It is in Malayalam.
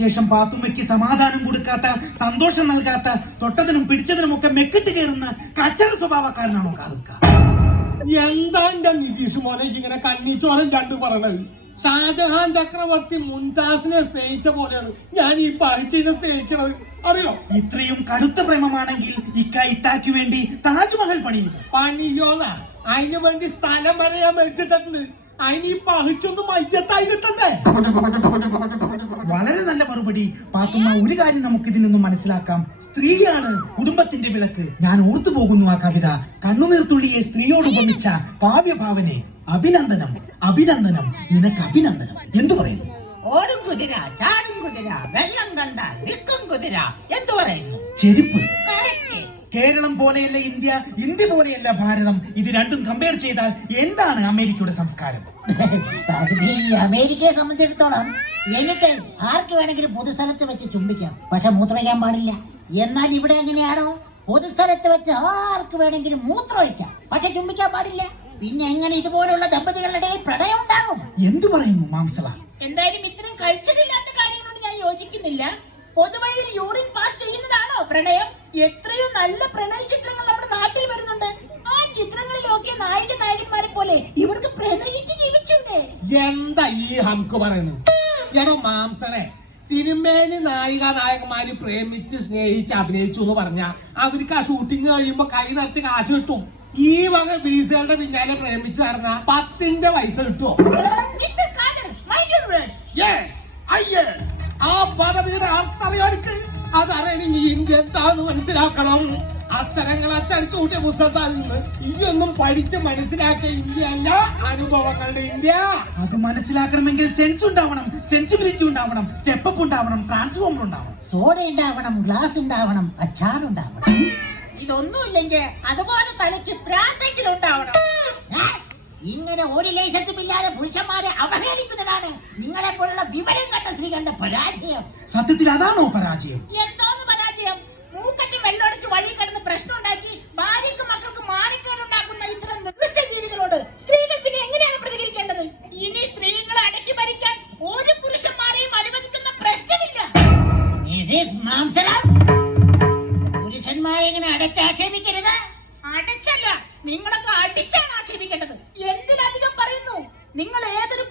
ശേഷം പാത്തുമ്മയ്ക്ക് സമാധാനം കൊടുക്കാത്ത, സന്തോഷം നൽകാത്ത, തൊട്ടതിനും പിടിച്ചതിനും ഒക്കെ മെക്കിട്ട് കയറുന്ന കച്ചറ സ്വഭാവക്കാരനാണോ കാതുക്ക? എന്താ എന്റെ നിതീഷ് മോനെ ഇങ്ങനെ കണ്ണിച്ചോളം രണ്ടു പറയണത്? ഷാജഹാൻ ചക്രവർത്തി മുംതാസിനെ സ്നേഹിച്ച പോലെയാണ് ഞാൻ ഈ പറിച്ചിനെ സ്നേഹിക്കണത്, അറിയോ? ഇത്രയും കടുത്ത പ്രേമമാണെങ്കിൽ ഇത്താക്ക് വേണ്ടി താജ്മഹൽ പണിയോന്നാ? അതിനു വേണ്ടി സ്ഥലം വരെ ഞാൻ മേടിച്ചിട്ടുണ്ട്. അതിന് ഈ പഹിച്ചൊന്നും മയ്യത്തായി കിട്ടണ്ടേ? വളരെ നല്ല മറുപടി പാത്തുമ്മ. ഒരു കാര്യം നമുക്ക് ഇതിൽ നിന്നും മനസ്സിലാക്കാം. സ്ത്രീയാണ് കുടുംബത്തിന്റെ വിളക്ക്. ഞാൻ ഓർത്തു പോകുന്നു ആ കവിത. കണ്ണുനീർത്തുള്ളിയെ സ്ത്രീയോട് ഉപമിച്ച കാവ്യഭാവനെ. അഭിനന്ദനം, അഭിനന്ദനം, നിനക്ക് അഭിനന്ദനം. എന്തു പറയുന്നു? ഓടും കുതിര, ചാടും കുതിര, വെള്ളം കണ്ട നിൽക്കും കുതിര, എന്തു പറയുന്നു? ചെരുപ്പ്. Correct. കേരളം പോലെയല്ല ഇന്ത്യ, ഇന്ത്യ പോലെയല്ല ഭാരതം. ഇത് രണ്ടും കമ്പയർ ചെയ്താൽ എന്താണ് അമേരിക്കയുടെ സംസ്കാരം? അമേരിക്കയെ സംബന്ധിച്ചിടത്തോളം എനിക്ക് ആർക്ക് വേണമെങ്കിലും പൊതുസ്ഥലത്ത് വെച്ച് ചുംബിക്കാം, പക്ഷെ മൂത്രമൊഴിക്കാൻ പാടില്ല. എന്നാൽ ഇവിടെ എങ്ങനെയാണോ? പൊതുസ്ഥലത്ത് വെച്ച് ആർക്ക് വേണമെങ്കിലും മൂത്രമൊഴിക്കാം, പക്ഷെ ചുംബിക്കാൻ പാടില്ല. പിന്നെ എങ്ങനെ ഇതുപോലുള്ള ദമ്പതികളുടെ പ്രണയം ഉണ്ടാകും? എന്തു പറയുന്നു മാംസള? എന്തായാലും ഇത്രയും കഴിച്ചതില്ലാത്ത കാര്യങ്ങളോട് ഞാൻ യോജിക്കുന്നില്ല. പൊതുവഴിയിൽ യൂറിൻ പാസ് ചെയ്യുന്നതാണോ പ്രണയം? എത്രയോ നല്ല പ്രണയ ചിത്രങ്ങൾ നമ്മുടെ നാട്ടിൽ വരുന്നുണ്ട്. ആ ചിത്രങ്ങളിലൊക്കെ നായിക നായകന്മാരെ പോലെ ഇവർക്ക് പ്രണയിച്ച് ജീവിച്ചൂടെ? എന്താ ഈ ഹംക്ക് പറയുന്നത്? എടോ മാംസനെ, സിനിമയില് നായിക നായകന്മാര് പ്രേമിച്ച് സ്നേഹിച്ച് അഭിനയിച്ചു എന്ന് പറഞ്ഞാൽ അവർക്ക് ആ ഷൂട്ടിംഗ് കഴിയുമ്പോ കൈ നിറച്ച് കാശ് കിട്ടും. ഈ വക ബീസുകളുടെ പിന്നാലെ പ്രേമിച്ച് നടന്ന 10ന്റെ പൈസ കിട്ടുമോ? ആ പദവിയുടെ അർത്ഥറിയാർക്ക് അതറിയണമെങ്കിൽ ഇന്ത്യ എന്താന്ന് മനസ്സിലാക്കണം. അക്ഷരങ്ങൾ അച്ചടിച്ചു കൂട്ടിയ പുസ്തകത്തിൽ നിന്ന് ഇയൊന്നും പഠിച്ച് മനസ്സിലാക്കിയ ഇന്ത്യ അല്ല അനുഭവങ്ങളുടെ ഇന്ത്യ. അത് മനസ്സിലാക്കണമെങ്കിൽ സെൻസ് ഉണ്ടാവണം, സെൻസിബിലിറ്റി ഉണ്ടാവണം, സ്റ്റെപ്പ് അപ്പ് ഉണ്ടാവണം, ട്രാൻസ്ഫോമർ ഉണ്ടാവണം, സോഡ ഉണ്ടാവണം, ഗ്ലാസ് ഉണ്ടാവണം, അച്ചാറുണ്ടാവണം. ഇതൊന്നുമില്ലെങ്കിൽ അതുപോലെ തലയ്ക്ക് പ്രാന്തെങ്കിലും ഉണ്ടാവണം. ഇങ്ങനെ ഒരു ലൈസൻസുമില്ലാതെ പുരുഷന്മാരെ അവഹേളിക്കുന്നതാണ് നിങ്ങളെ പോലുള്ള വിവരം കണ്ട സ്ത്രീകളുടെ പരാജയം. സത്യത്തിൽ അതാണോ പരാജയം? എന്തോന്ന് പരാജയം? മൂക്കറ്റ് വെള്ളമടിച്ച് വഴി കിടന്ന് പ്രശ്നം ഉണ്ടാക്കി ഭാര്യക്കും മക്കൾക്ക് മാനക്കേടുണ്ടാക്കുന്ന ഇത്തരം നിർദ്ദിഷ്ട ജീവികളോട് സ്ത്രീകൾ പിന്നെ എങ്ങനെയാണ് പ്രതികരിക്കേണ്ടത്? ഇനി സ്ത്രീകളെ അടക്കി ഭരിക്കാൻ ഒരു പുരുഷന്മാരെയും അനുവദിക്കുന്ന പ്രശ്നമില്ല. പുരുഷന്മാരെ ഇങ്ങനെ അടച്ചാക്ഷേപിക്കരുത്. അടച്ചല്ല, നിങ്ങളൊക്കെ അടിച്ചാണ് ആക്ഷേപിക്കേണ്ടത്. എന്തിനധികം പറയുന്നു? നിങ്ങൾ ഏതൊരു